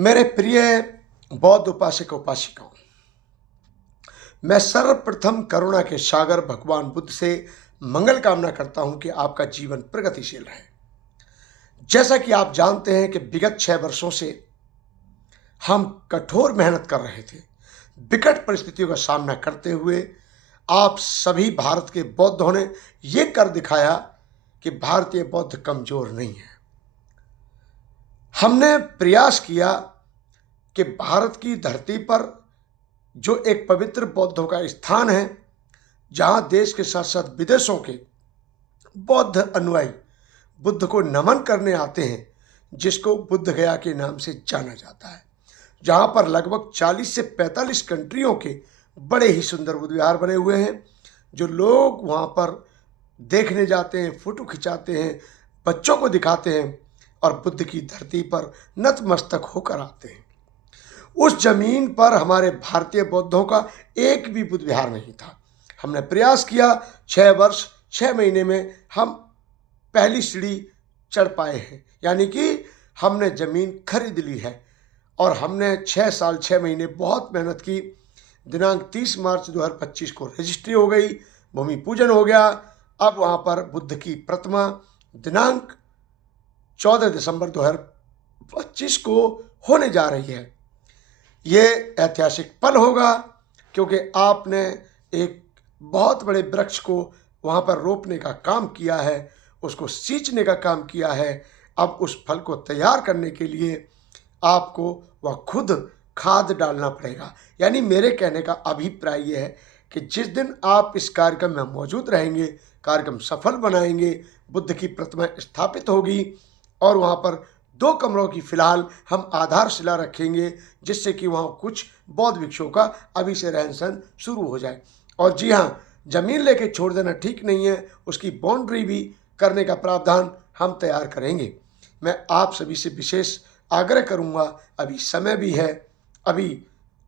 मेरे प्रिय बौद्ध उपासक उपासिकाओं, मैं सर्वप्रथम करुणा के सागर भगवान बुद्ध से मंगल कामना करता हूं कि आपका जीवन प्रगतिशील रहे। जैसा कि आप जानते हैं कि विगत 6 वर्षों से हम कठोर मेहनत कर रहे थे। विकट परिस्थितियों का सामना करते हुए आप सभी भारत के बौद्धों ने यह कर दिखाया कि भारतीय बौद्ध कमजोर नहीं है। हमने प्रयास किया कि भारत की धरती पर जो एक पवित्र बौद्धों का स्थान है, जहां देश के साथ साथ विदेशों के बौद्ध अनुयायी बुद्ध को नमन करने आते हैं, जिसको बुद्ध गया के नाम से जाना जाता है, जहां पर लगभग 40 से 45 कंट्रियों के बड़े ही सुंदर बुद्ध विहार बने हुए हैं, जो लोग वहां पर देखने जाते हैं, फोटो खिंचाते हैं, बच्चों को दिखाते हैं और बुद्ध की धरती पर नतमस्तक होकर आते हैं। उस जमीन पर हमारे भारतीय बौद्धों का एक भी बुद्ध विहार नहीं था। हमने प्रयास किया, 6 वर्ष 6 महीने में हम पहली सीढ़ी चढ़ पाए हैं, यानी कि हमने ज़मीन खरीद ली है और हमने 6 साल 6 महीने बहुत मेहनत की। दिनांक 30 मार्च 2025 को रजिस्ट्री हो गई, भूमि पूजन हो गया। अब वहाँ पर बुद्ध की प्रतिमा दिनांक 14 दिसंबर 2025 को होने जा रही है। ये ऐतिहासिक पल होगा क्योंकि आपने एक बहुत बड़े वृक्ष को वहाँ पर रोपने का काम किया है, उसको सींचने का काम किया है। अब उस फल को तैयार करने के लिए आपको वह खुद खाद डालना पड़ेगा। यानी मेरे कहने का अभिप्राय ये है कि जिस दिन आप इस कार्यक्रम में मौजूद रहेंगे, कार्यक्रम सफल बनाएंगे, बुद्ध की प्रतिमा स्थापित होगी और वहाँ पर 2 कमरों की फिलहाल हम आधारशिला रखेंगे, जिससे कि वहाँ कुछ बौद्ध भिक्षुओं का अभी से रहन सहन शुरू हो जाए। और जी हाँ, ज़मीन लेके छोड़ देना ठीक नहीं है, उसकी बाउंड्री भी करने का प्रावधान हम तैयार करेंगे। मैं आप सभी से विशेष आग्रह करूँगा, अभी समय भी है, अभी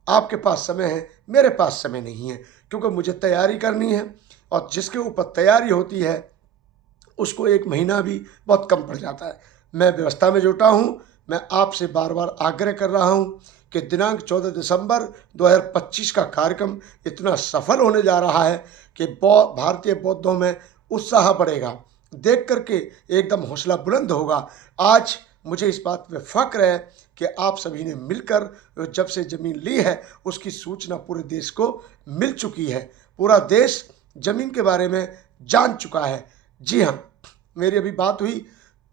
आपके पास समय है, मेरे पास समय नहीं है, क्योंकि मुझे तैयारी करनी है और जिसके ऊपर तैयारी होती है उसको 1 महीना भी बहुत कम पड़ जाता है। मैं व्यवस्था में जुटा हूँ। मैं आपसे बार बार आग्रह कर रहा हूँ कि दिनांक 14 दिसंबर 2025 का कार्यक्रम इतना सफल होने जा रहा है कि भारतीय बौद्धों में उत्साह बढ़ेगा। देख करके एकदम हौसला बुलंद होगा। आज मुझे इस बात पे फख्र है कि आप सभी ने मिलकर जब से ज़मीन ली है उसकी सूचना पूरे देश को मिल चुकी है। पूरा देश ज़मीन के बारे में जान चुका है। जी हाँ, मेरी अभी बात हुई,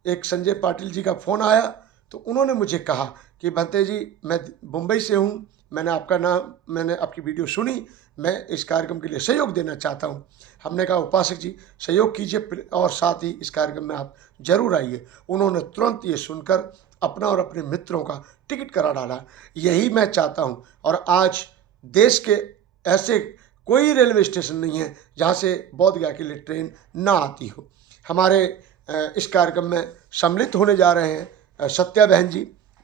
एक संजय पाटिल जी का फ़ोन आया तो उन्होंने मुझे कहा कि भंते जी, मैं मुंबई से हूँ, मैंने आपकी वीडियो सुनी, मैं इस कार्यक्रम के लिए सहयोग देना चाहता हूँ। हमने कहा उपासक जी सहयोग कीजिए और साथ ही इस कार्यक्रम में आप जरूर आइए। उन्होंने तुरंत ये सुनकर अपना और अपने मित्रों का टिकट करा डाला। यही मैं चाहता हूँ। और आज देश के ऐसे कोई रेलवे स्टेशन नहीं है जहाँ से बोध गया के लिए ट्रेन ना आती हो। हमारे इस कार्यक्रम में सम्मिलित होने जा रहे हैं सत्या बहन जी,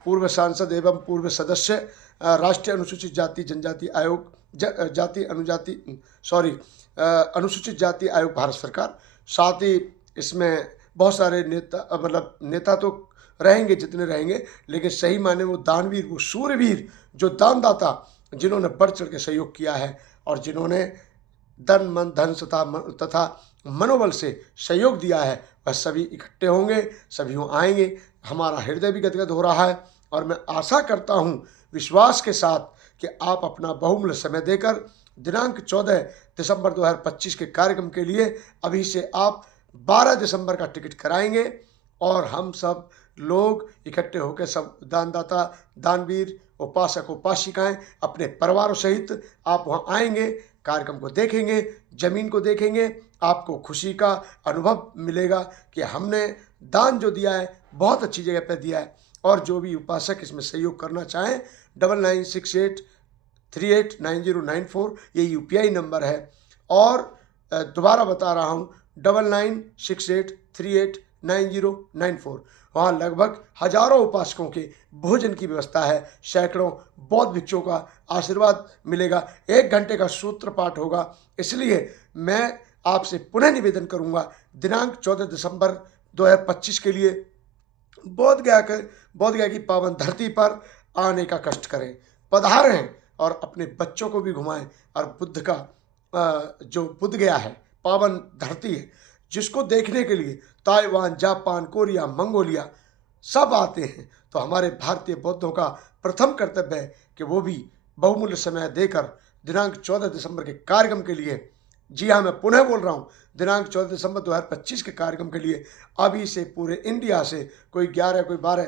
पूर्व सांसद एवं पूर्व सदस्य राष्ट्रीय अनुसूचित जाति जनजाति आयोग अनुसूचित जाति आयोग भारत सरकार। साथ ही इसमें बहुत सारे नेता तो रहेंगे जितने रहेंगे, लेकिन सही माने वो दानवीर, वो सूर्यवीर, जो दानदाता, जिन्होंने बढ़ चढ़ के सहयोग किया है और जिन्होंने तन मन धन तथा मनोबल से सहयोग दिया है, वह सभी इकट्ठे होंगे, सभी आएंगे। हमारा हृदय भी गदगद हो रहा है और मैं आशा करता हूँ विश्वास के साथ कि आप अपना बहुमूल्य समय देकर दिनांक 14 दिसंबर 2025 के कार्यक्रम के लिए अभी से आप 12 दिसंबर का टिकट कराएंगे और हम सब लोग इकट्ठे होकर सब दानदाता, दानवीर, उपासक उपासिकाएं अपने परिवारों सहित आप वहां आएंगे, कार्यक्रम को देखेंगे, ज़मीन को देखेंगे। आपको खुशी का अनुभव मिलेगा कि हमने दान जो दिया है बहुत अच्छी जगह पर दिया है। और जो भी उपासक इसमें सहयोग करना चाहें 9968389094 ये UPI नंबर है। और दोबारा बता रहा हूँ 9968389094। वहाँ लगभग हजारों उपासकों के भोजन की व्यवस्था है, सैकड़ों बौद्ध भिक्षुओं का आशीर्वाद मिलेगा, 1 घंटे का सूत्र पाठ होगा। इसलिए मैं आपसे पुनः निवेदन करूंगा दिनांक 14 दिसंबर 2025 के लिए बोध गया की पावन धरती पर आने का कष्ट करें, पधारें और अपने बच्चों को भी घुमाएं। और बुद्ध का जो बुद्ध गया है, पावन धरती है, जिसको देखने के लिए ताइवान, जापान, कोरिया, मंगोलिया सब आते हैं। तो हमारे भारतीय बौद्धों का प्रथम कर्तव्य है कि वो भी बहुमूल्य समय देकर दिनांक 14 दिसंबर के कार्यक्रम के लिए, जी हाँ, मैं पुनः बोल रहा हूँ, दिनांक 14 दिसंबर 2025 के कार्यक्रम के लिए अभी से पूरे इंडिया से कोई 11 कोई 12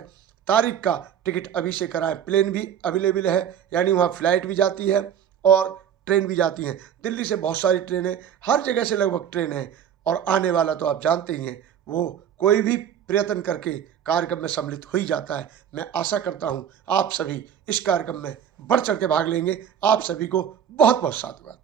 तारीख का टिकट अभी से कराएं। प्लेन भी अवेलेबल है, यानी वहाँ फ्लाइट भी जाती है और ट्रेन भी जाती हैं। दिल्ली से बहुत सारी ट्रेनें, हर जगह से लगभग ट्रेन है। और आने वाला तो आप जानते ही हैं, वो कोई भी प्रयत्न करके कार्यक्रम में सम्मिलित हो ही जाता है। मैं आशा करता हूँ आप सभी इस कार्यक्रम में बढ़ चढ़ के भाग लेंगे। आप सभी को बहुत बहुत साधुवाद।